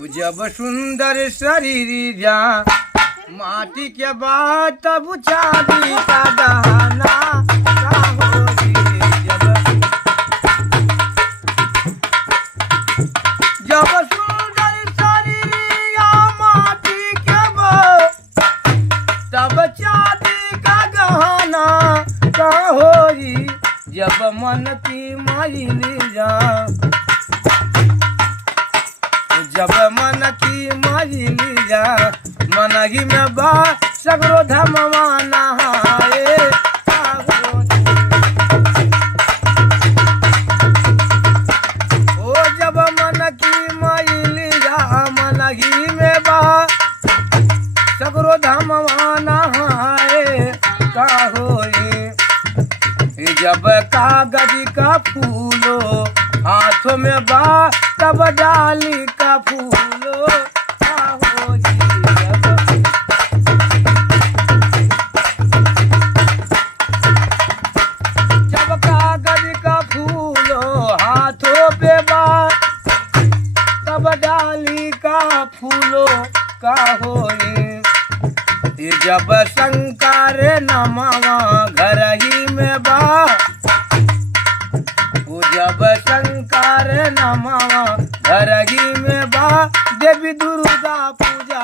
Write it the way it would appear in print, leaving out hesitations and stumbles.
जब सुंदर शरीर जा माटी के बाद तब चांदी का गहना का होई। जब सुंदर शरीर या माटी के बाद तब चांदी का गहना का होई। जब मन की माइल जा जब मन की माइल जा मन ही में बा सगरो धमवा नहाए। ओ जब मन की माइल जा मन ही में बा सगरो धमवा नहाए का होए। जब कागज का फूलो हाथों में बा तब डाली का फूलो का होई। जब कागज का फूलो हाथों पे बा तब डाली का फूलो का होई। जब शंकर नमवा घर ही में बा जब शंकर नमवा घर ही में बा देवी दुर्गा पूजा